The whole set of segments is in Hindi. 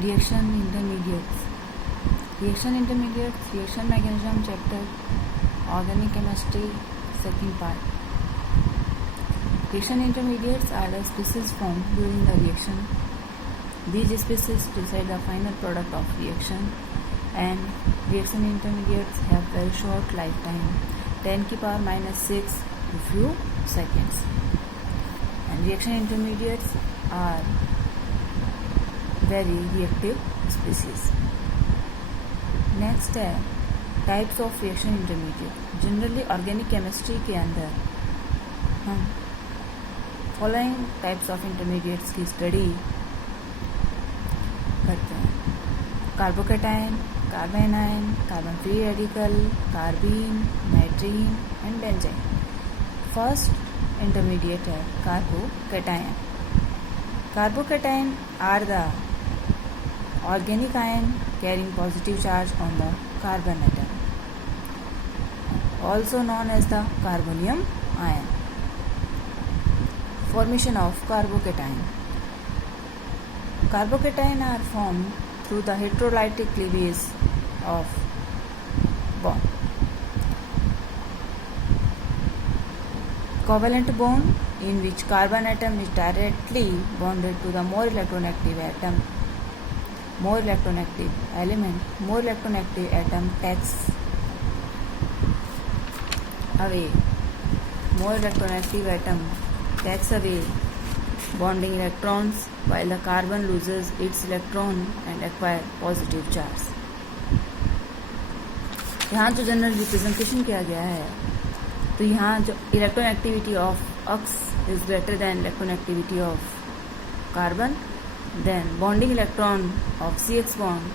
Reaction intermediates. Reaction mechanism chapter, organic chemistry, second part. Reaction intermediates are the species formed during the reaction. These species decide the final product of reaction, and reaction intermediates have very short lifetime, 10⁻⁻⁶ few seconds. And reaction intermediates are very reactive species. Next है types of reaction intermediate. Generally organic chemistry के अंदर हम फॉलोइंग टाइप्स ऑफ इंटरमीडिएट्स की स्टडी करते हैं: carbocation, carbanion, carbon free radical, carbene, nitrene and benzyne. First intermediate है carbocation. Carbocation are the organic ion carrying positive charge on the carbon atom, also known as the carbonium ion. Formation of carbocation. Carbocation are formed through the heterolytic cleavage of bond. Covalent bond in which carbon atom is directly bonded to the more electronegative atom. More electronegative atom takes away bonding electrons, while the carbon loses its electron and acquire positive charge. यहाँ जो जनरल रिप्रेजेंटेशन किया गया है, तो यहाँ जो electron activity of aux is greater than electron activity of carbon, then bonding electron of CX bond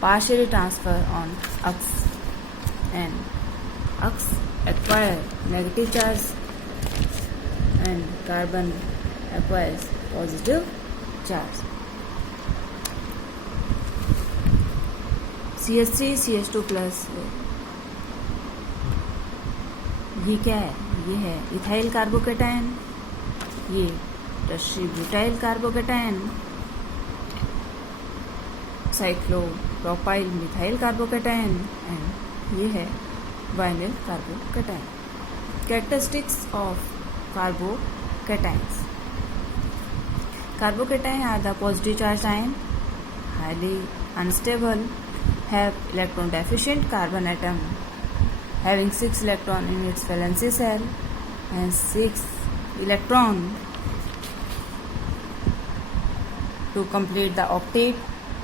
partially transfer on X, and X acquire negative charge and carbon acquires positive charge. CH3 CH2 plus ये क्या है? ये है इथाइल कार्बोकेटाइन, ये tertiary butyl carbocation, cyclopropyl methyl carbocation and ये है vinyl carbocation. Characteristics of carbocations. Carbocation are the positive charged ion, highly unstable, have electron deficient carbon atom having 6 electron in its valency shell and 6 electron to complete the octet,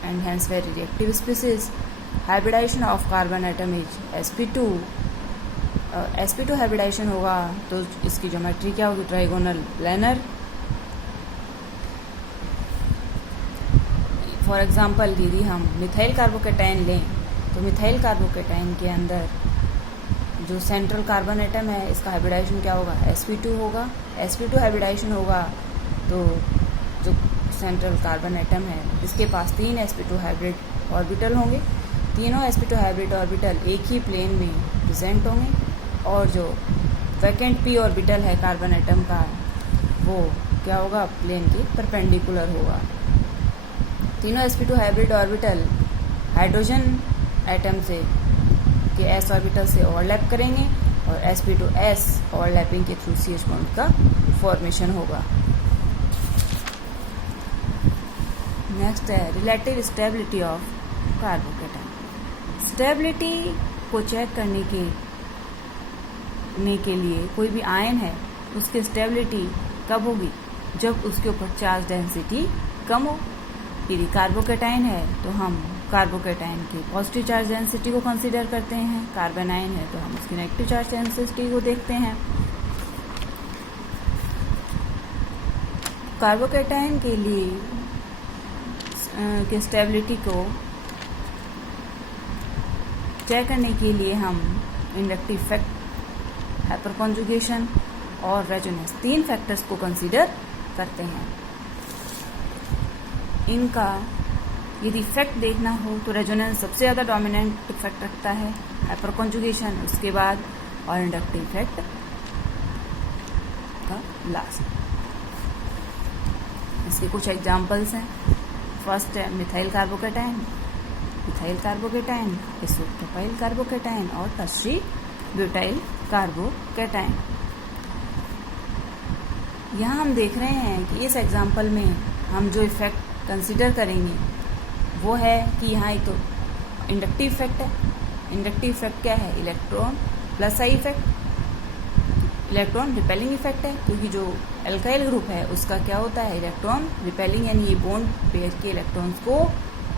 and hence very reactive species. Hybridization of carbon atom is sp2. sp2 hybridization होगा तो इसकी ज्योमेट्री क्या होगी? Trigonal planar. फॉर एग्जांपल यदि हम मिथाइल कार्बोकेटाइन लें, तो मिथाइल कार्बोकेटाइन के अंदर जो सेंट्रल कार्बन एटम है, इसका हाइब्रिडाइजेशन क्या होगा? sp2 होगा. sp2 हाइब्रिडाइजेशन होगा तो जो सेंट्रल कार्बन एटम है, इसके पास 3 sp2 हाइब्रिड ऑर्बिटल होंगे. तीनों sp2 हाइब्रिड ऑर्बिटल एक ही प्लेन में प्रेजेंट होंगे, और जो वैकेंट p ऑर्बिटल है कार्बन एटम का, वो क्या होगा? प्लेन के परपेंडिकुलर होगा. तीनों sp2 hybrid orbital hydrogen atom से के s ऑर्बिटल से ओवरलैप करेंगे, और sp2s ओवरलैपिंग के थ्रू CH बॉन्ड का फॉर्मेशन होगा. नेक्स्ट है relative stability of carbocation. Stability को चेक करने के लिए कोई भी आयन है, उसकी स्टेबिलिटी कब होगी? जब उसके ऊपर चार्ज डेंसिटी कम हो. यदि कार्बोकेटाइन है तो हम कार्बोकेटाइन की पॉजिटिव चार्ज डेंसिटी को कंसीडर करते हैं. कार्बन आयन है तो हम उसकी नेगेटिव चार्ज डेंसिटी को देखते हैं. कार्बोकेटाइन के लिए की स्टेबिलिटी को चेक करने के लिए हम इंडक्टिव इफेक्ट, हाइपरकॉन्जुगेशन और रेजोनेंस, 3 फैक्टर्स को कंसीडर करते हैं. इनका यदि इफेक्ट देखना हो तो रेजोनेंस सबसे ज़्यादा डोमिनेंट इफेक्ट रखता है, हाइपरकॉन्जुगेशन उसके बाद, और इंडक्टिव इफेक्ट का लास्ट. इसके कुछ एग्जांपल्स हैं। फर्स्ट है मिथाइल कार्बोकेटाइन, आइसोप्रोपाइल कार्बोकेटाइन और टर्शरी ब्यूटाइल कार्बोकेटाइन। यहाँ हम देख रहे हैं कि इस एग्जांपल में हम जो इफेक्ट कंसिडर करेंगे वो है कि यहाँ एक तो इंडक्टिव इफेक्ट है। इंडक्टिव इफेक्ट क्या है? Electron plus I effect, electron repelling effect है, क्योंकि जो एल्काइल ग्रुप है उसका क्या होता है? इलेक्ट्रॉन रिपेलिंग, यानी ये बॉन्ड पेयर के इलेक्ट्रॉन्स को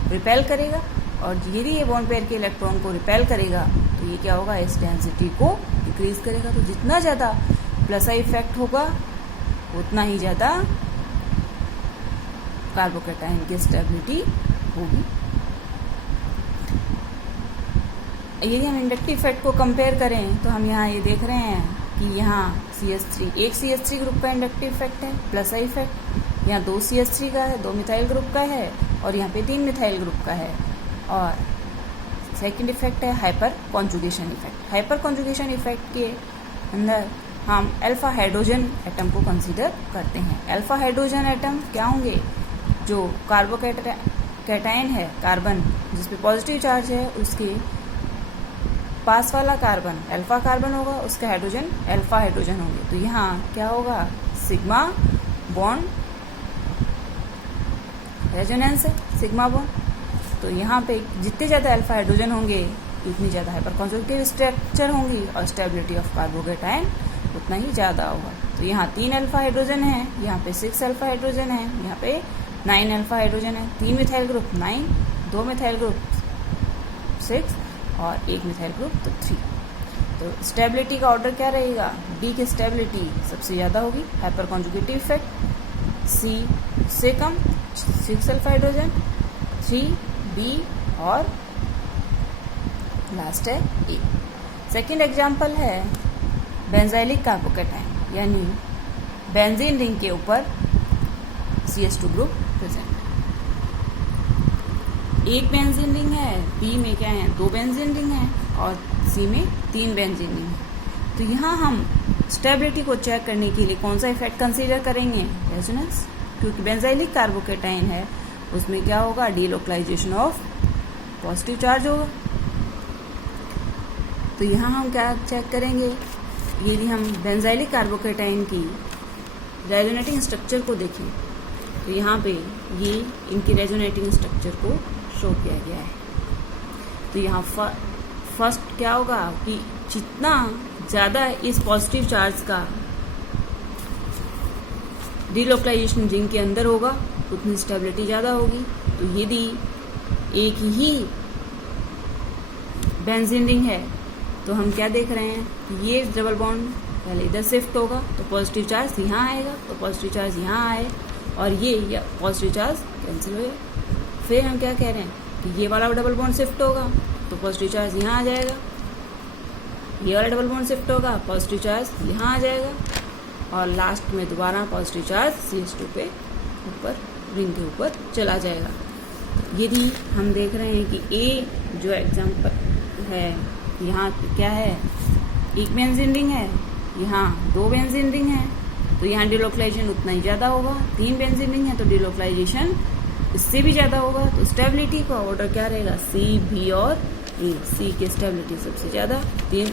रिपेल करेगा, और यदि ये बॉन्ड पेयर के इलेक्ट्रॉन को रिपेल करेगा तो ये क्या होगा? इस डेंसिटी को डिक्रीज करेगा। तो जितना ज़्यादा प्लस आई इफेक्ट होगा उतना ही ज़्यादा कार्बोकेटाइन की स्टेबिलिटी होगी। यदि हम इंडक्टिव इफेक्ट को कंपेयर करें तो हम यहाँ ये देख रहे हैं कि यहाँ CH3 एक CH3 ग्रुप का इंडक्टिव इफेक्ट है प्लस आई इफेक्ट, यहाँ 2 CH3 का है, 2 मिथाइल ग्रुप का है, और यहाँ पे 3 मिथाइल ग्रुप का है। और सेकंड इफेक्ट है hyper conjugation effect. Hyper conjugation effect के अंदर हम अल्फा हाइड्रोजन एटम को कंसीडर करते हैं। अल्फा हाइड्रोजन एटम क्या होंगे? जो कार्बोकेटाइन है, कार्बन जिसपे पॉजिटिव चार्ज है, उसके पास वाला कार्बन अल्फा कार्बन होगा, उसका हाइड्रोजन अल्फा हाइड्रोजन होंगे। तो यहाँ क्या होगा? सिग्मा बॉन्ड रेजोनेंस है, सिग्मा बॉन्ड। तो यहाँ पे जितने ज़्यादा अल्फा हाइड्रोजन होंगे उतनी ज़्यादा हाइपर कॉन्जुगेटिव स्ट्रक्चर होंगी, और स्टेबिलिटी ऑफ कार्बोकेटाइन उतना ही ज़्यादा होगा। तो यहाँ 3 अल्फा हाइड्रोजन है, यहाँ पे 6 अल्फा हाइड्रोजन है, यहाँ पे 9 अल्फा हाइड्रोजन है। 3 मिथाइल ग्रुप 9, 2 मिथाइल ग्रुप 6 और 1 मिथाइल ग्रुप तो 3। तो स्टेबिलिटी का ऑर्डर क्या रहेगा? डी की स्टेबिलिटी सबसे ज़्यादा होगी, हाइपर कॉन्जुगेटिव इफेक्ट सी से कम 6 अल्फा हाइड्रोजन, 3 बी और लास्ट है ए। सेकेंड एग्जाम्पल है बेंजाइलिक कार्बोकेटाइन, यानी बेंजीन रिंग के ऊपर CH2 ग्रुप प्रेजेंट। एक बेंजीन रिंग है, बी में क्या है? 2 बेंजीन रिंग है, और सी में 3 बेंजीन रिंग है। तो यहाँ हम स्टेबिलिटी को चेक करने के लिए कौन सा इफेक्ट कंसीडर करेंगे? रेजोनेंस, क्योंकि बेंजाइलिक कार्बोकेटाइन है उसमें क्या होगा? डीलोकलाइजेशन ऑफ पॉजिटिव चार्ज होगा। तो यहाँ हम क्या चेक करेंगे? यदि हम बेंजाइलिक कार्बोकेटाइन की रेजोनेटिंग स्ट्रक्चर को देखें तो यहाँ पे ये इनकी रेजोनेटिंग स्ट्रक्चर को शो किया गया है। तो यहाँ फर्स्ट क्या होगा कि जितना ज़्यादा इस पॉजिटिव चार्ज का डीलोकलाइजेशन रिंग के अंदर होगा उतनी स्टेबिलिटी ज़्यादा होगी। तो यदि एक ही बेंजीन रिंग है तो हम क्या देख रहे हैं कि ये डबल बॉन्ड पहले इधर शिफ्ट होगा तो पॉजिटिव चार्ज यहाँ आएगा, तो पॉजिटिव चार्ज यहाँ आए और ये पॉजिटिव चार्ज कैंसिल हो जाएगा। फिर हम क्या कह रहे हैं कि ये वाला डबल बॉन्ड शिफ्ट होगा तो पॉजिटिव चार्ज यहाँ आ जाएगा, ये वाला डबल बॉन्ड शिफ्ट होगा पॉजिटिव चार्ज यहाँ आ जाएगा, और लास्ट में दोबारा पॉजिटिव चार्ज CH2 पे ऊपर रिंग के ऊपर चला जाएगा। यदि हम देख रहे हैं कि ए जो एग्जाम्पल है यहाँ क्या है, एक बेंजीन रिंग है, यहाँ 2 बेंजीन रिंग है, तो यहाँ डिलोकलाइजेशन उतना ही ज़्यादा होगा। 3 बेंजीन रिंग है तो डिलोकलाइजेशन इससे भी ज़्यादा होगा। तो स्टेबिलिटी का ऑर्डर क्या रहेगा? सी, बी और ए। सी की स्टेबिलिटी सबसे ज़्यादा। 3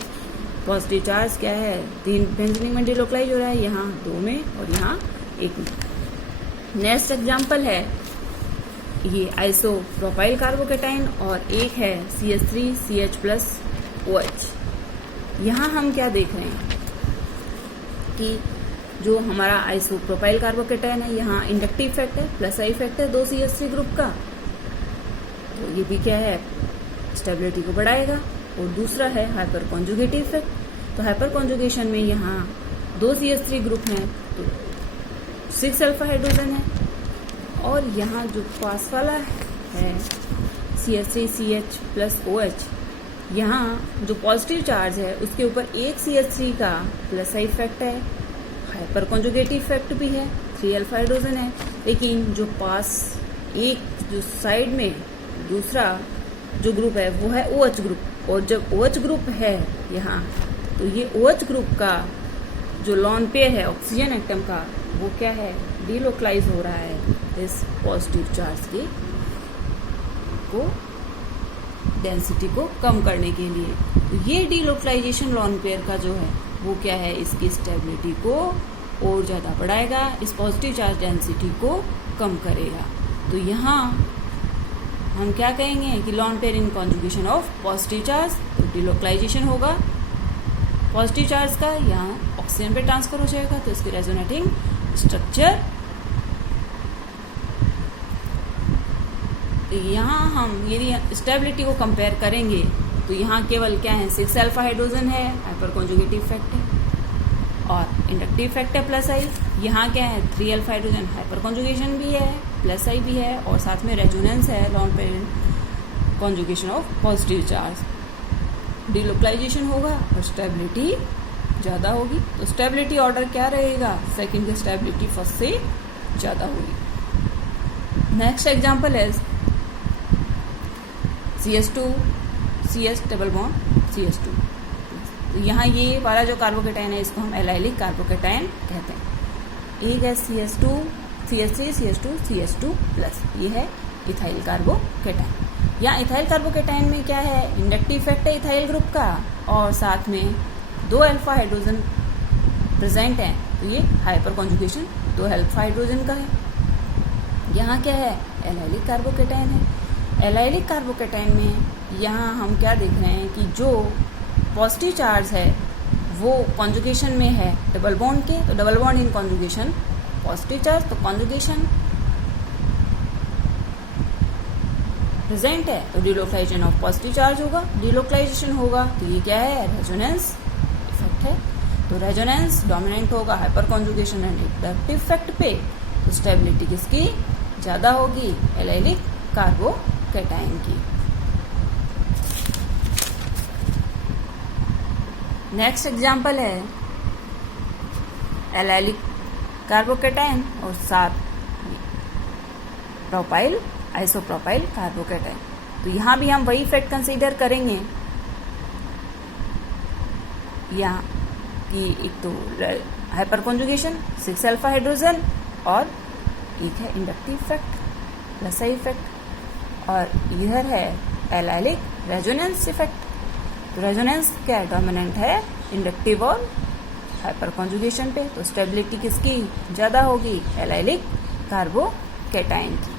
पॉजिटिव चार्ज क्या है? 3 बेंजीन रिंग में डिलोकलाइज हो रहा है, यहाँ 2 में और यहाँ 1 में। नेक्स्ट एग्जाम्पल है ये आइसोप्रोपाइल कार्बोकेटाइन और एक है CH3CH+OH। यहाँ हम क्या देख रहे हैं कि जो हमारा आइसोप्रोपाइल कार्बोकेटाइन है यहाँ इंडक्टिव इफेक्ट है, प्लस आई इफेक्ट है 2 CH3 ग्रुप का, तो ये भी क्या है? स्टेबिलिटी को बढ़ाएगा। और दूसरा है हाइपर कॉन्जुगेटिव इफेक्ट। तो हाइपर कॉन्जुगेशन में यहाँ 2 CH3 ग्रुप हैं तो 6 अल्फा हाइड्रोजन है, और यहाँ जो पास वाला है CH3CH+OH, यहाँ जो पॉजिटिव चार्ज है उसके ऊपर एक CH3 का प्लस आई इफेक्ट है, हाइपर कॉन्जुगेटिव इफेक्ट भी है, 3 अल्फा हाइड्रोजन है। लेकिन जो पास एक जो साइड में दूसरा जो ग्रुप है वो है OH ग्रुप, और जब OH ग्रुप है यहाँ तो ये OH ग्रुप का जो लॉन पेयर है ऑक्सीजन एटम का वो क्या है, डीलोकलाइज हो रहा है इस पॉजिटिव चार्ज की को डेंसिटी को कम करने के लिए। तो ये डीलोकलाइजेशन लॉन पेयर का जो है वो क्या है, इसकी स्टेबिलिटी को और ज़्यादा बढ़ाएगा, इस पॉजिटिव चार्ज डेंसिटी को कम करेगा। तो यहाँ हम क्या कहेंगे कि lone pair in conjugation of positive charge, तो डीलोकलाइजेशन होगा पॉजिटिव चार्ज का, यहाँ ऑक्सीजन पे ट्रांसफर हो जाएगा, तो इसकी रेजोनेटिंग स्ट्रक्चर। यहाँ हम यदि स्टेबिलिटी को कंपेयर करेंगे तो यहाँ केवल क्या है, 6 अल्फा हाइड्रोजन है, हाइपर कॉन्जुगेटिव इफेक्ट है, और इंडक्टिव इफेक्ट है प्लस आई। यहाँ क्या है, 3 अल्फा हाइड्रोजन, हाइपर कॉन्जुगेशन भी है, प्लस आई भी है, और साथ में रेजोनेंस है lone pair conjugation of positive charge. Delocalization होगा और स्टेबिलिटी ज़्यादा होगी। तो स्टेबिलिटी ऑर्डर क्या रहेगा, सेकंड की स्टेबिलिटी फर्स्ट से ज़्यादा होगी। नेक्स्ट एग्जांपल है CS2 CS double bond CS2। तो यहाँ ये वाला जो कार्बोकेटाइन है इसको हम एलाइलिक कार्बोकेटाइन कहते हैं। एक है CS2 CH3 CS2 CS2 plus, ये है इथाइल कार्बोकेटाइन। यहाँ इथाइल कार्बोकेटाइन में क्या है, इंडक्टिव इफेक्ट है इथाइल ग्रुप का, और साथ में 2 अल्फा हाइड्रोजन प्रेजेंट है, तो ये हाइपर कॉन्जुगेशन 2 अल्फा हाइड्रोजन का है। यहाँ क्या है, एलाइलिक कार्बोकेटाइन है। एलाइलिक कार्बोकेटाइन में यहाँ हम क्या देख रहे हैं कि जो पॉजिटिव चार्ज है वो कॉन्जुगेशन में है डबल बॉन्ड के, तो double bond in conjugation positive charge, तो कॉन्जुगेशन प्रेजेंट है, तो डीलोकलाइजेशन ऑफ पॉजिटिव चार्ज होगा। डीलोकलाइजेशन होगा तो ये क्या है, रेजोनेंस इफेक्ट है, तो रेजोनेंस डोमिनेंट होगा hyper conjugation and inductive effect पे। तो स्टेबिलिटी किसकी ज़्यादा होगी, एलाइलिक कार्बोकेटाइन की। नेक्स्ट एग्जांपल है एलाइलिक कार्बोकेटाइन और साथ प्रोपाइल आइसोप्रोपाइल कार्बोकेटाइन। तो यहाँ भी हम वही इफेक्ट कंसीडर करेंगे, यहाँ कि एक तो हाइपर कॉन्जुगेशन 6 अल्फा हाइड्रोजन, और एक है inductive effect plus I effect, और इधर है एलाइलिक रेजोनेंस इफेक्ट। तो रेजोनेंस क्या है, डोमिनेंट है इंडक्टिव और हाइपर कॉन्जुगेशन पे। तो स्टेबिलिटी किसकी ज़्यादा होगी, एलाइलिक कार्बोकेटाइन की।